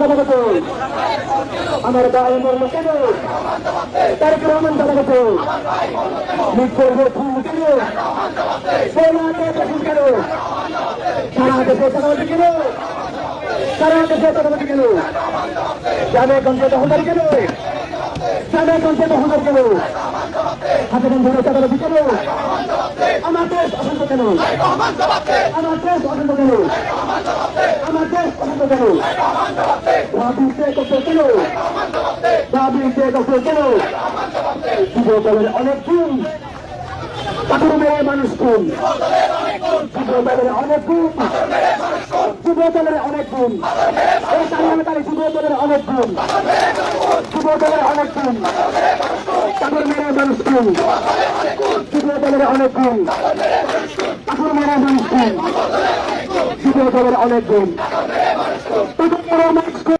দাদা কত আমার গায়ে মরলো কেন তারেক রহমান দাদা কত লিখ করব ফোন কেন? কেন? সারা দেশে চালাতে কেন? সারা দেশে চালাতে কেন? জানে গঞ্জে দখলদারি কেন? জানে গঞ্জে দখলদারি কেন? হাতে গঞ্জে চালাতে কেন? আমার দেশ অসন্ত কেন? আমার দেশ অসন্ত কেন আমার দেশ অসন্ত কেন দাবিতে কত কেন দাবিতে কত কেন যুব দলের অনেক গুণ পাথর মেয়ে মানুষ গুণ যুব দলের অনেক গুণ যুব দলের অনেক গুণ এই তালিমে তালি যুব দলের অনেক গুণ যুব দলের অনেক গুণ পাথর মেয়ে মানুষ গুণ যুব দলের অনেক গুণ পাথর মেয়ে মানুষ গুণ যুব দলের অনেক গুণ পাথর মেয়ে মানুষ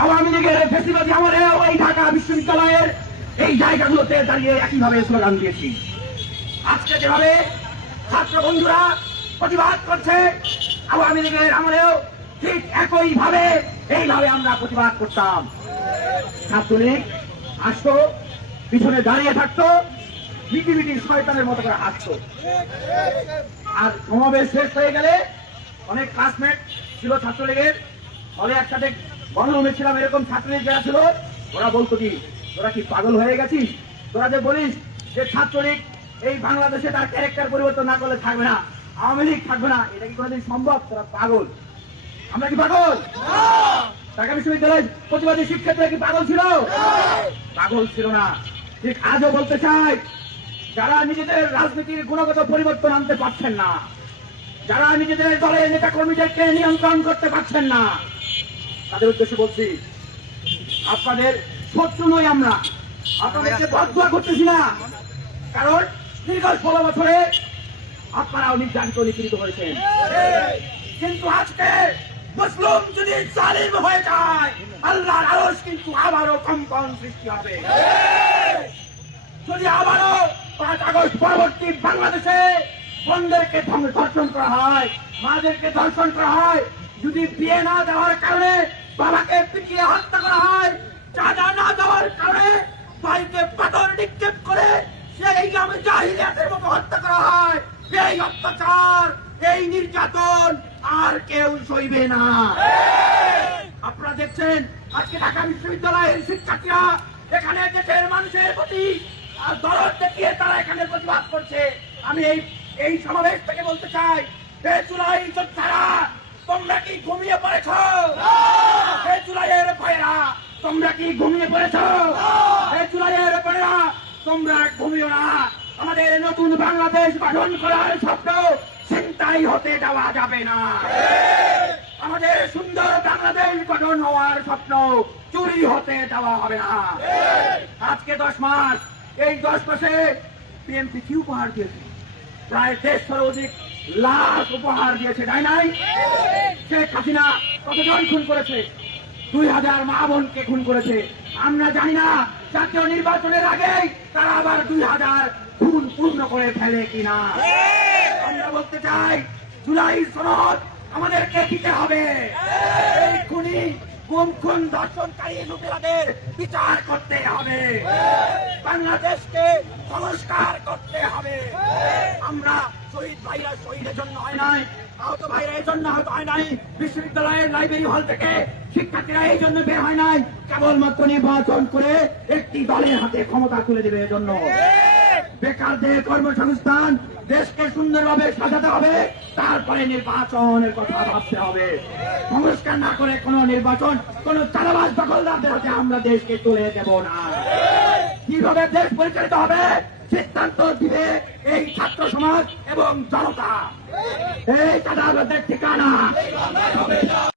আওয়ামী লীগের ফেসিবাদী আমলে ওই ঢাকা বিশ্ববিদ্যালয়ের এই জায়গাগুলোতে দাঁড়িয়ে একইভাবে স্লোগান দিয়েছি। আজকে যেভাবে ছাত্র বন্ধুরা প্রতিবাদ করছে আওয়ামী লীগের আমলেও ঠিক একইভাবে, এইভাবে আমরা প্রতিবাদ করতাম। ছাত্রলীগ আসতো, পিছনে দাঁড়িয়ে থাকতো, মিটি মিটি শয়তানের মতো করে হাসতো। আর সমাবেশ শেষ হয়ে গেলে অনেক ক্লাসমেট ছিল ছাত্রলীগের। ফলে একসাথে গণরুমে ছিলাম, এরকম ছাত্রী যারা ছিল, ওরা বলতো কি, তোরা কি পাগল হয়ে গেছিস? তোরা যে বলিস যে ছাত্রলীগ এই বাংলাদেশে তার ক্যারেক্টার পরিবর্তন না করলে থাকবে না, আওয়ামী লীগ থাকবে না, এটা কি কোনোদিন সম্ভব? তোরা পাগল। আমরা কি পাগল? ঢাকা বিশ্ববিদ্যালয়ের প্রতিবাদী শিক্ষার্থীরা কি পাগল ছিল? পাগল ছিল না। ঠিক আজও বলতে চাই, যারা নিজেদের রাজনীতির গুণগত পরিবর্তন আনতে পারছেন না, যারা নিজেদের দলের নেতা কর্মীদেরকে নিয়ন্ত্রণ করতে পারছেন না তাদের উদ্দেশ্যে বলছি, আপনাদের শত্রু নই আমরা। আপনাদেরকে বদুয়া করতেছি না। কারণ দীর্ঘ ষোলো বছরে আপনারাও নির্যাতিত নিপীড়িত হয়েছেন কিন্তু আজকে মুসলিম যদি জালিম হয়ে যায়, আল্লাহর আরশ কিন্তু আবারও কম্পন সৃষ্টি হবে। যদি আবারও পাঁচ আগস্ট পরবর্তী বাংলাদেশে বোনদেরকে ধং- ধর্ষণ করা হয়, মাদেরকে ধর্ষণ করা হয়, যদি বিয়ে না দেওয়ার কারণে বাবাকে পিটিয়ে হত্যা করা হয়। চাঁদা না দেওয়ার কারণে ভাইকে পাথর নিক্ষেপ করে সেই গ্রামে জাহিলিয়াতের মতো হত্যা করা হয়। এই অত্যাচার, এই নির্যাতন আর কেউ সইবে না। আপনারা দেখছেন, আজকে ঢাকা বিশ্ববিদ্যালয়ের শিক্ষার্থীরা এখানে দেশের মানুষের প্রতি দরদ দেখিয়ে তারা এখানে প্রতিবাদ করছে। আমি এই এই সমাবেশ থেকে বলতে চাই তোমরা কি ঘুমিয়ে পড়েছ? হে জুলাইয়ের ভাইরা তোমরা কি ঘুমিয়ে পড়েছ? হে জুলাইয়ের ভাইরা তোমরা ঘুমিও না। আমাদের নতুন বাংলাদেশ গঠন করার স্বপ্ন চিন্তাই হতে দেওয়া যাবে না। আমাদের সুন্দর বাংলাদেশ গঠন হওয়ার স্বপ্ন চুরি হতে দেওয়া হবে না। আজকে দশ মাস এই দশ মাসে বিএনপি কি উপহার দিয়েছে? প্রায় দেড়শোর অধিক লাখ উপহার দিয়েছে তাই নাই? শেখ হাসিনা কতজন খুন করেছে? দুই হাজার মা বোনকে খুন করেছে। আমরা জানি না, জাতীয় নির্বাচনের আগেই তারা আবার দুই হাজার খুন পূর্ণ করে ফেলে কিনা। আমরা বলতে চাই, জুলাই সনদ আমাদেরকে দিতে হবে। এই খুনি গুম খুন ধর্ষণকারী লুটেরাদের বিচার করতে হবে? বাংলাদেশকে সংস্কার করতে হবে। আমরা শহীদ ভাইরা শহীদের জন্য হয় নাই, আহত ভাইরা এই জন্য হয়তো হয় নাই, বিশ্ববিদ্যালয়ের লাইব্রেরি হল থেকে শিক্ষার্থীরা এই জন্য বের হয় নাই, কেবলমাত্র নির্বাচন করে একটি দলের হাতে ক্ষমতা তুলে দেবে এজন্য। বেকারদের কর্মসংস্থান দেশকে সুন্দরভাবে সাজাতে হবে, তারপরে নির্বাচনের কথা ভাবতে হবে। সংস্কার না করে কোন নির্বাচন, কোন চালাবাস দখলদারদের হাতে আমরা দেশকে তুলে দেব না। কীভাবে দেশ পরিচালিত হবে? সিদ্ধান্ত দিবে এই ছাত্র সমাজ এবং জনতা। এই চাঁদাবাদের ঠিকানা।